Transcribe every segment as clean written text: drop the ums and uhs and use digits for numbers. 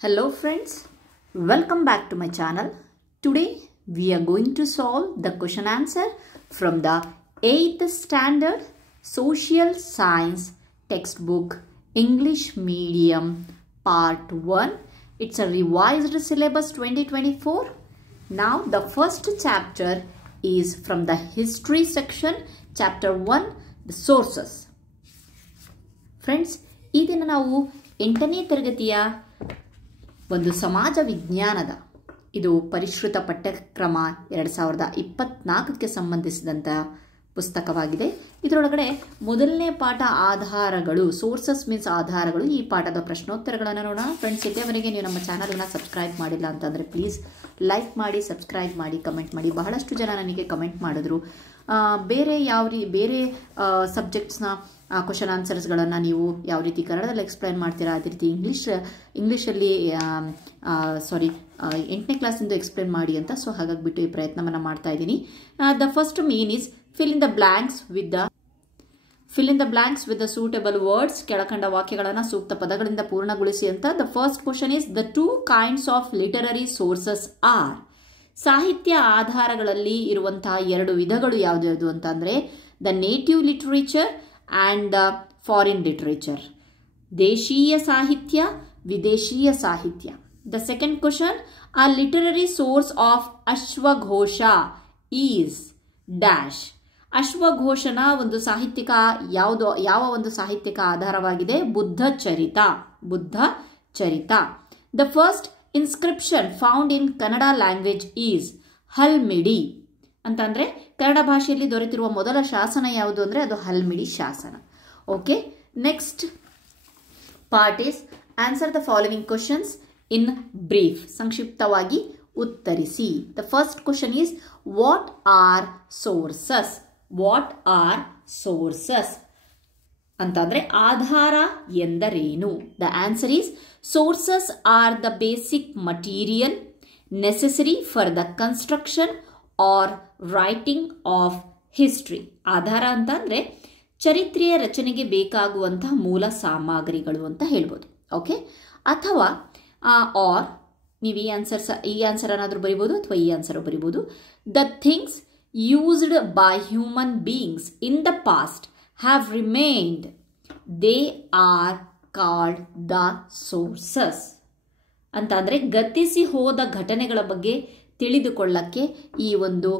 Hello friends, welcome back to my channel. Today we are going to solve the question answer from the 8th standard social science textbook English medium part 1. It's a revised syllabus 2024. Now the first chapter is from the history section, chapter 1, the sources. Friends, ಈ ದಿನ ನಾವು 8ನೇ ತರಗತಿಯ ಒಂದು ಸಮಾಜ ವಿಜ್ಞಾನದ ಇದು ಪರಿಷ್ಕೃತ ಪಠ್ಯಕ್ರಮ 2024ಕ್ಕೆ ಸಂಬಂಧಿಸಿದಂಥ ಪುಸ್ತಕವಾಗಿದೆ. ಇದರೊಳಗಡೆ ಮೊದಲನೇ ಪಾಠ ಆಧಾರಗಳು, ಸೋರ್ಸಸ್ ಮೀನ್ಸ್ ಆಧಾರಗಳು. ಈ ಪಾಠದ ಪ್ರಶ್ನೋತ್ತರಗಳನ್ನು ನೋಡೋಣ. ಫ್ರೆಂಡ್ಸ್, ಇಲ್ಲಿಯವರೆಗೆ ನೀವು ನಮ್ಮ ಚಾನಲನ್ನು ಸಬ್ಸ್ಕ್ರೈಬ್ ಮಾಡಿಲ್ಲ ಅಂತಂದರೆ ಪ್ಲೀಸ್ ಲೈಕ್ ಮಾಡಿ, ಸಬ್ಸ್ಕ್ರೈಬ್ ಮಾಡಿ, ಕಮೆಂಟ್ ಮಾಡಿ. ಬಹಳಷ್ಟು ಜನ ನನಗೆ ಕಮೆಂಟ್ ಮಾಡಿದ್ರು, ಬೇರೆ ಸಬ್ಜೆಕ್ಟ್ಸ್ನ ಕ್ವಶನ್ ಆನ್ಸರ್ಸ್ಗಳನ್ನು ನೀವು ಯಾವ ರೀತಿ ಕನ್ನಡದಲ್ಲಿ ಎಕ್ಸ್ಪ್ಲೈನ್ ಮಾಡ್ತೀರಾ, ಅದೇ ರೀತಿ ಇಂಗ್ಲೀಷಲ್ಲಿ 8ನೇ ಕ್ಲಾಸಿಂದ ಎಕ್ಸ್ಪ್ಲೈನ್ ಮಾಡಿ ಅಂತ. ಸೊ ಹಾಗಾಗಿಬಿಟ್ಟು ಈ ಪ್ರಯತ್ನವನ್ನು ಮಾಡ್ತಾ ಇದ್ದೀನಿ. The first mean is fill in the blanks with the suitable words. ಕೆಳಕಂಡ ವಾಕ್ಯಗಳನ್ನು ಸೂಕ್ತ ಪದಗಳಿಂದ ಪೂರ್ಣಗೊಳಿಸಿ ಅಂತ. The first question is the two kinds of literary sources are. ಸಾಹಿತ್ಯ ಆಧಾರಗಳಲ್ಲಿ ಇರುವಂತಹ ಎರಡು ವಿಧಗಳು ಯಾವುದು ಅಂತ ಅಂದ್ರೆ the native literature and the foreign literature. ದೇಶೀಯ ಸಾಹಿತ್ಯ, ವಿದೇಶೀಯ ಸಾಹಿತ್ಯ. The second question, a literary source of ಅಶ್ವಘೋಷ is dash. ಅಶ್ವಘೋಷನ ಒಂದು ಸಾಹಿತ್ಯಿಕ ಯಾವ ಒಂದು ಸಾಹಿತ್ಯಿಕ ಆಧಾರವಾಗಿದೆ? Buddha ಚರಿತ. The first inscription found in Kannada language is Halmidi ಅಂತಂದ್ರೆ ಕನ್ನಡ ಭಾಷೆಯಲ್ಲಿ ದೊರೆತಿರುವ ಮೊದಲ ಶಾಸನ ಯಾವುದು ಅಂದ್ರೆ ಅದು ಹಲ್ಮಿಡಿ ಶಾಸನ. Okay, next part is answer the following questions in brief. ಸಂಕ್ಷಿಪ್ತವಾಗಿ ಉತ್ತರಿಸಿ. The first question is what are sources ಅಂತಂದ್ರೆ ಆಧಾರ ಎಂದರೇನು? The answer is sources are the basic material necessary for the construction or writing of history. ಆಧಾರ ಅಂತ ಅಂದ್ರೆ ಚರಿತ್ರೆಯ ರಚನೆಗೆ ಬೇಕಾಗುವಂತಹ ಮೂಲ ಸಾಮಗ್ರಿಗಳು ಅಂತ ಹೇಳ್ಬೋದು. ಓಕೆ, ಅಥವಾ ಆರ್ ನೀವು ಈ ಆನ್ಸರ್ ಏನಾದರೂ ಬರಿಬೋದು ಅಥವಾ ಈ ಆನ್ಸರ್ ಬರಿಬೋದು. The things used by human beings in the past have remained, they are called the sources ಅಂತ ಅಂದ್ರೆ ಗತಿಸಿ ಹೋದ ಘಟನೆಗಳ ಬಗ್ಗೆ ತಿಳಿದುಕೊಳ್ಳಕ್ಕೆ ಈ ಒಂದು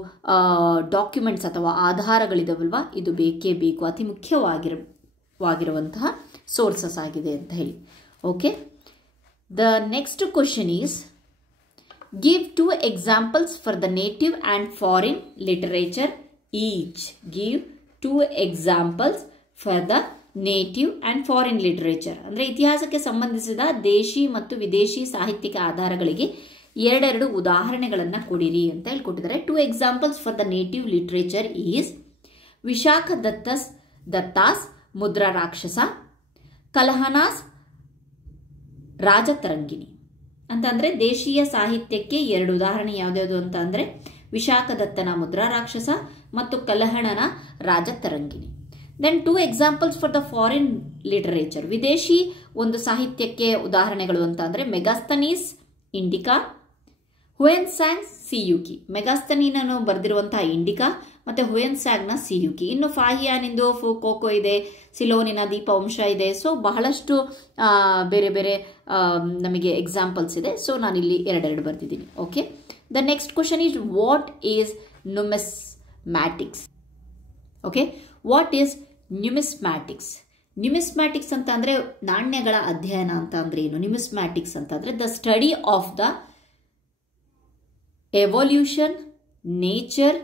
ಡಾಕ್ಯುಮೆಂಟ್ಸ್ ಅಥವಾ ಆಧಾರಗಳಿದಾವಲ್ವಾ, ಇದು ಬೇಕೇ ಬೇಕು, ಅತಿ ಮುಖ್ಯವಾಗಿರುವಂತಹ ಸೋರ್ಸಸ್ ಆಗಿದೆ ಅಂತ ಹೇಳಿ. Okay, the next question is give 2 examples for the native and foreign literature each. Give 2 examples for the native and foreign literature. ಅಂದ್ರೆ ಇತಿಹಾಸಕ್ಕೆ ಸಂಬಂಧಿಸಿದ ದೇಶಿ ಮತ್ತು ವಿದೇಶಿ ಸಾಹಿತ್ಯಿಕ ಆಧಾರಗಳಿಗೆ ಎರಡೆರಡು ಉದಾಹರಣೆಗಳನ್ನು ಕೊಡಿರಿ ಅಂತ ಹೇಳ್ಕೊಟ್ಟಿದ್ದಾರೆ. 2 examples for the native literature is Vishakha ದತ್ತಾಸ್ Mudra ರಾಕ್ಷಸ, ಕಲಹನಾಸ್ ರಾಜತರಂಗಿಣಿ ಅಂತಂದ್ರೆ ದೇಶೀಯ ಸಾಹಿತ್ಯಕ್ಕೆ ಎರಡು ಉದಾಹರಣೆ ಯಾವ್ದು ಅಂತ ಅಂದ್ರೆ ವಿಶಾಖ ದತ್ತನ ಮುದ್ರಾ ರಾಕ್ಷಸ ಮತ್ತು ಕಲಹಣನ Rajatarangini. Then 2 examples for the foreign literature. ವಿದೇಶಿ ಒಂದು ಸಾಹಿತ್ಯಕ್ಕೆ ಉದಾಹರಣೆಗಳು ಅಂತ ಅಂದ್ರೆ ಮೆಗಾಸ್ತನೀಸ್ ಇಂಡಿಕಾ, ಹುಯೆನ್ಸಾಂಗ್ ಸಿಯುಕಿ. ಮೆಗಾಸ್ತನೀನನ್ನು ಬರೆದಿರುವಂತಹ ಇಂಡಿಕಾ ಮತ್ತೆ ಹುಯೆನ್ಸಾಂಗ್ನ ಸಿಯುಕಿ. ಇನ್ನು ಫಾಹಿಯಾನಿಂದು ಫುಕೋಕೋ ಇದೆ, ಸಿಲೋನಿನ ದೀಪವಂಶ ಇದೆ. ಸೊ ಬಹಳಷ್ಟು ಬೇರೆ ಬೇರೆ ನಮಗೆ ಎಕ್ಸಾಂಪಲ್ಸ್ ಇದೆ. ಸೊ ನಾನಿಲ್ಲಿ ಎರಡೆರಡು ಬರ್ತಿದ್ದೀನಿ. Okay, the next question is what is numismatics. Okay, what is numismatics? Numismatics ಅಂತ ಅಂದ್ರೆ ನಾಣ್ಯಗಳ ಅಧ್ಯಯನ ಅಂತ ಅಂದ್ರೆ ಏನು? ನ್ಯೂಮಿಸ್ಮ್ಯಾಟಿಕ್ಸ್ ಅಂತ ಅಂದ್ರೆ the study of the evolution, nature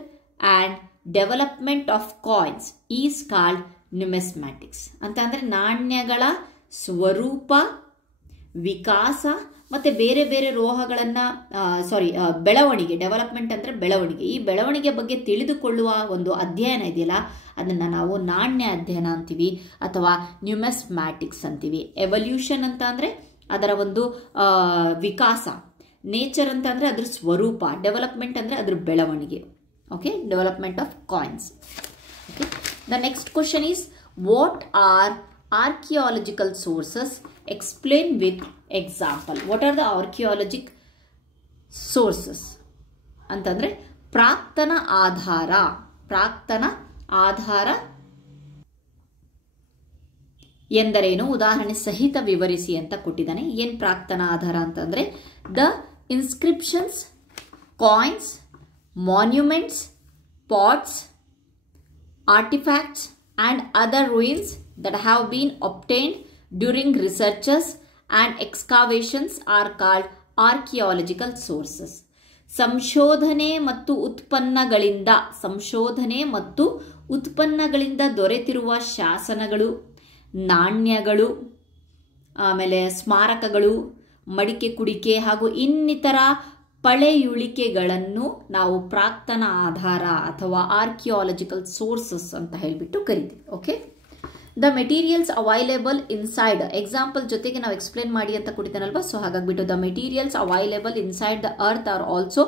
and development of coins is called numismatics. ಅಂತ ಅಂದ್ರೆ ನಾಣ್ಯಗಳ ಸ್ವರೂಪ, ವಿಕಾಸ ಮತ್ತೆ ಬೇರೆ ಬೇರೆ ರೋಹಗಳನ್ನ ಬೆಳವಣಿಗೆ. ಡೆವಲಪ್ಮೆಂಟ್ ಅಂದ್ರೆ ಬೆಳವಣಿಗೆ. ಈ ಬೆಳವಣಿಗೆ ಬಗ್ಗೆ ತಿಳಿದುಕೊಳ್ಳುವ ಒಂದು ಅಧ್ಯಯನ ಇದೆಯಲ್ಲ, ಅದನ್ನ ನಾವು ನಾಣ್ಯ ಅಧ್ಯಯನ ಅಂತೀವಿ ಅಥವಾ ನ್ಯೂಮಿಸ್ಮ್ಯಾಟಿಕ್ಸ್ ಅಂತೀವಿ. ಎವಲ್ಯೂಷನ್ ಅಂತ ಅಂದ್ರೆ ಅದರ ಒಂದು ವಿಕಾಸ, ನೇಚರ್ ಅಂತ ಅಂದ್ರೆ ಅದ್ರ ಸ್ವರೂಪ, ಡೆವಲಪ್ಮೆಂಟ್ ಅಂದ್ರೆ ಅದ್ರ ಬೆಳವಣಿಗೆ. Okay, development of coins. Okay, the next question is what are archaeological sources explain with example. What are the archaeologic sources ಅಂತಂದರೆ ಪ್ರಾಕ್ತನ ಆಧಾರ ಎಂದರೇನು, ಉದಾಹರಣೆ ಸಹಿತ ವಿವರಿಸಿ ಅಂತ ಕೊಟ್ಟಿದ್ದಾನೆ. ಏನು ಪ್ರಾಕ್ತನ ಆಧಾರ ಅಂತಂದರೆ the inscriptions, coins, monuments, pots, artifacts and other ruins that have been obtained during researches and excavations are called archaeological sources. ಸಂಶೋಧನೆ ಮತ್ತು ಉತ್ಪನ್ನಗಳಿಂದ ದೊರೆತಿರುವ ಶಾಸನಗಳು, ನಾಣ್ಯಗಳು, ಆಮೇಲೆ ಸ್ಮಾರಕಗಳು, ಮಡಿಕೆ ಕುಡಿಕೆ ಹಾಗೂ ಇನ್ನಿತರ ಪಳೆಯುಳಿಕೆಗಳನ್ನು ನಾವು ಪ್ರಾಕ್ತನ ಆಧಾರ ಅಥವಾ ಆರ್ಕಿಯಾಲಜಿಕಲ್ ಸೋರ್ಸಸ್ ಅಂತ ಹೇಳಿಬಿಟ್ಟು ಕರಿತೀವಿ. Okay, the materials available inside, example ಜೊತೆಗೆ ನಾವು ಎಕ್ಸ್ಪ್ಲೇನ್ ಮಾಡಿ ಅಂತ ಕೊಟ್ಟಿದ್ದಾನಲ್ವಾ, ಸೊ ಹಾಗಾಗ್ಬಿಟ್ಟು the materials available inside the earth are also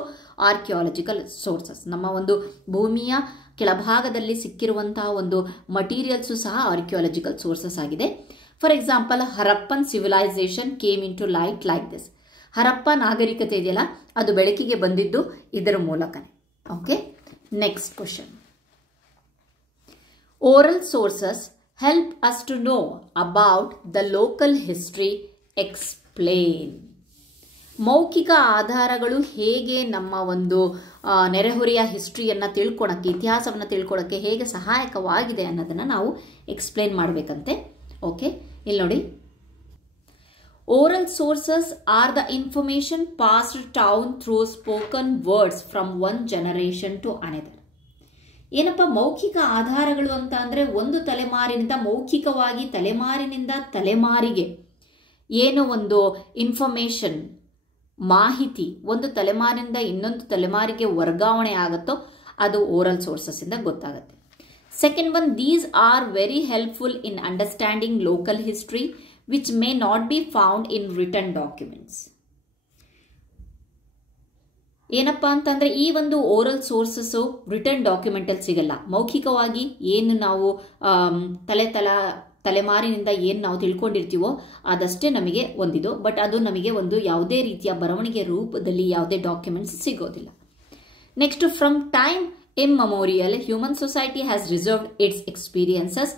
archaeological sources. ನಮ್ಮ ಒಂದು ಭೂಮಿಯ ಕೆಳಭಾಗದಲ್ಲಿ ಸಿಕ್ಕಿರುವಂತಹ ಒಂದು ಮಟೀರಿಯಲ್ಸು ಸಹ ಆರ್ಕಿಯಾಲಜಿಕಲ್ ಸೋರ್ಸಸ್ ಆಗಿದೆ. For example, Harappan civilisation came into light like this. Harappa ನಾಗರಿಕತೆ ಇದೆಯಲ್ಲ, ಅದು ಬೆಳಕಿಗೆ ಬಂದಿದ್ದು ಇದರ ಮೂಲಕನೇ. Okay, next question. Oral sources help us to know about the local history. Explain. ಮೌಖಿಕ ಆಧಾರಗಳು ಹೇಗೆ ನಮ್ಮ ಒಂದು ನೆರೆಹೊರೆಯ ಹಿಸ್ಟ್ರಿಯನ್ನು ತಿಳ್ಕೊಳಕ್ಕೆ, ಇತಿಹಾಸವನ್ನು ತಿಳ್ಕೊಳ್ಳೋಕ್ಕೆ ಹೇಗೆ ಸಹಾಯಕವಾಗಿದೆ ಅನ್ನೋದನ್ನು ನಾವು ಎಕ್ಸ್ಪ್ಲೇನ್ ಮಾಡಬೇಕಂತೆ. ಓಕೆ, ಇಲ್ಲಿ ನೋಡಿ, oral sources are the information passed down through spoken words from one generation to another. ಏನಪ್ಪ ಮೌಖಿಕ ಆಧಾರಗಳು ಅಂತ ಅಂದರೆ ಒಂದು ತಲೆಮಾರಿನಿಂದ ಮೌಖಿಕವಾಗಿ ತಲೆಮಾರಿನಿಂದ ತಲೆಮಾರಿಗೆ ಏನು ಒಂದು ಇನ್ಫಾರ್ಮೇಷನ್, ಮಾಹಿತಿ ಒಂದು ತಲೆಮಾರಿನಿಂದ ಇನ್ನೊಂದು ತಲೆಮಾರಿಗೆ ವರ್ಗಾವಣೆ ಆಗುತ್ತೋ ಅದು ಓರಲ್ ಸೋರ್ಸಸ್ ಇಂದ ಗೊತ್ತಾಗುತ್ತೆ. Second one, these are very helpful in understanding local history which may not be found in written documents. ಏನಪ್ಪ ಅಂತಂದರೆ ಈ ಒಂದು ಓರಲ್ ಸೋರ್ಸಸ್ಸು ರಿಟರ್ನ್ ಡಾಕ್ಯುಮೆಂಟಲ್ಲಿ ಸಿಗಲ್ಲ. ಮೌಖಿಕವಾಗಿ ಏನು ನಾವು ತಲೆಮಾರಿನಿಂದ ಏನು ನಾವು ತಿಳ್ಕೊಂಡಿರ್ತೀವೋ ಅದಷ್ಟೇ ನಮಗೆ ಒಂದಿದು, ಬಟ್ ಅದು ನಮಗೆ ಒಂದು ಯಾವುದೇ ರೀತಿಯ ಬರವಣಿಗೆ ರೂಪದಲ್ಲಿ ಯಾವುದೇ ಡಾಕ್ಯುಮೆಂಟ್ಸ್ ಸಿಗೋದಿಲ್ಲ. Next, from time ಇಮ್ಮೆಮೋರಿಯಲ್ human society has reserved it's experiences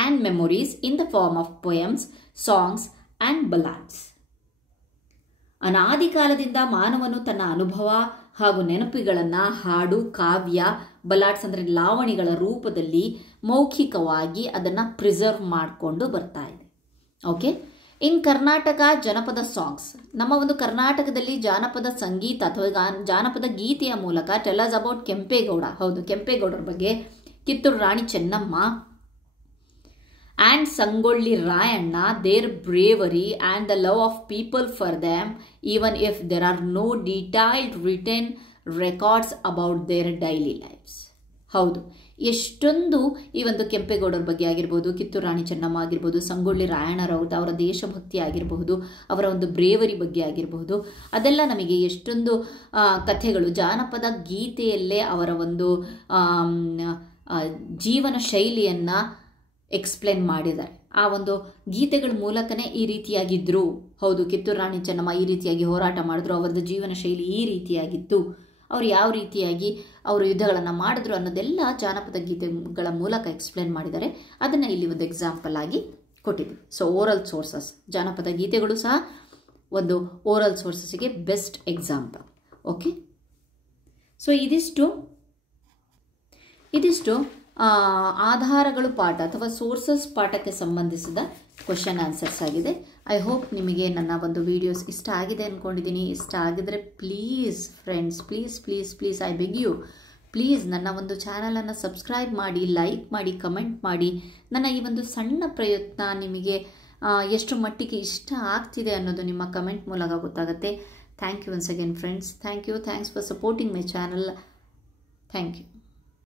and memories in the form of poems, songs and ballads. ಅನಾದಿ ಕಾಲದಿಂದ ಮಾನವನು ತನ್ನ ಅನುಭವ ಹಾಗೂ ನೆನಪುಗಳನ್ನು ಹಾಡು, ಕಾವ್ಯ, ಬಲಾಡ್ಸ್ ಅಂದರೆ ಲಾವಣಿಗಳ ರೂಪದಲ್ಲಿ ಮೌಖಿಕವಾಗಿ ಅದನ್ನು ಪ್ರಿಸರ್ವ್ ಮಾಡಿಕೊಂಡು ಬರ್ತಾ ಇದೆ. ಓಕೆ, ಇನ್ ಕರ್ನಾಟಕ ಜನಪದ ಸಾಂಗ್ಸ್, ನಮ್ಮ ಒಂದು ಕರ್ನಾಟಕದಲ್ಲಿ ಜಾನಪದ ಸಂಗೀತ ಅಥವಾ ಜಾನಪದ ಗೀತೆಯ ಮೂಲಕ ಟೆಲ್ ಅಸ್ ಅಬೌಟ್ ಕೆಂಪೇಗೌಡ. ಹೌದು, ಕೆಂಪೇಗೌಡರ ಬಗ್ಗೆ, Kittur Rani Chennamma and Sangolli Rayana, their bravery and the love of people for them, even if there are no detailed written records about their daily lives. ಹೌದು, ಎಷ್ಟೊಂದು ಈ ಒಂದು ಕೆಂಪೇಗೌಡರ ಬಗ್ಗೆ ಆಗಿರ್ಬೋದು, ಕಿತ್ತೂರು ರಾಣಿ ಚೆನ್ನಮ್ಮ ಆಗಿರ್ಬೋದು, ಸಂಗೊಳ್ಳಿ ರಾಯಣ್ಣರವ್ರದ್ದು ಅವರ ದೇಶಭಕ್ತಿ ಆಗಿರಬಹುದು, ಅವರ ಒಂದು ಬ್ರೇವರಿ ಬಗ್ಗೆ ಆಗಿರಬಹುದು, ಅದೆಲ್ಲ ನಮಗೆ ಎಷ್ಟೊಂದು ಕಥೆಗಳು ಜಾನಪದ ಗೀತೆಯಲ್ಲೇ ಅವರ ಒಂದು ಜೀವನ ಶೈಲಿಯನ್ನು ಎಕ್ಸ್ಪ್ಲೇನ್ ಮಾಡಿದ್ದಾರೆ. ಆ ಒಂದು ಗೀತೆಗಳ ಮೂಲಕನೇ ಈ ರೀತಿಯಾಗಿದ್ದರು. ಹೌದು, ಕಿತ್ತೂರು ರಾಣಿ ಚೆನ್ನಮ್ಮ ಈ ರೀತಿಯಾಗಿ ಹೋರಾಟ ಮಾಡಿದ್ರು, ಅವರದ್ದು ಜೀವನ ಶೈಲಿ ಈ ರೀತಿಯಾಗಿತ್ತು, ಅವರು ಯಾವ ರೀತಿಯಾಗಿ ಅವರು ಯುದ್ಧಗಳನ್ನು ಮಾಡಿದ್ರು ಅನ್ನೋದೆಲ್ಲ ಜಾನಪದ ಗೀತೆಗಳ ಮೂಲಕ ಎಕ್ಸ್ಪ್ಲೇನ್ ಮಾಡಿದ್ದಾರೆ. ಅದನ್ನು ಇಲ್ಲಿ ಒಂದು ಎಕ್ಸಾಂಪಲ್ ಆಗಿ ಕೊಟ್ಟಿದ್ವಿ. ಸೊ ಓರಲ್ ಸೋರ್ಸಸ್, ಜಾನಪದ ಗೀತೆಗಳು ಸಹ ಒಂದು ಓರಲ್ ಸೋರ್ಸಸ್ಗೆ ಬೆಸ್ಟ್ ಎಕ್ಸಾಂಪಲ್. ಓಕೆ, ಸೊ ಇದಿಷ್ಟು ಆಧಾರಗಳು ಪಾಠ ಅಥವಾ ಸೋರ್ಸಸ್ ಪಾಠಕ್ಕೆ ಸಂಬಂಧಿಸಿದ ಕ್ವಶನ್ ಆನ್ಸರ್ಸ್ ಆಗಿದೆ. ಐ ಹೋಪ್ ನಿಮಗೆ ನನ್ನ ಒಂದು ವಿಡಿಯೋಸ್ ಇಷ್ಟ ಆಗಿದೆ ಅಂದ್ಕೊಂಡಿದ್ದೀನಿ. ಇಷ್ಟ ಆಗಿದರೆ please friends, please I beg you, please ನನ್ನ ಒಂದು ಚಾನಲನ್ನು ಸಬ್ಸ್ಕ್ರೈಬ್ ಮಾಡಿ, ಲೈಕ್ ಮಾಡಿ, ಕಮೆಂಟ್ ಮಾಡಿ. ನನ್ನ ಈ ಒಂದು ಸಣ್ಣ ಪ್ರಯತ್ನ ನಿಮಗೆ ಎಷ್ಟು ಮಟ್ಟಿಗೆ ಇಷ್ಟ ಆಗ್ತಿದೆ ಅನ್ನೋದು ನಿಮ್ಮ ಕಮೆಂಟ್ ಮೂಲಕ ಗೊತ್ತಾಗುತ್ತೆ. Thank you once again friends. Thanks for supporting my channel. Thank you.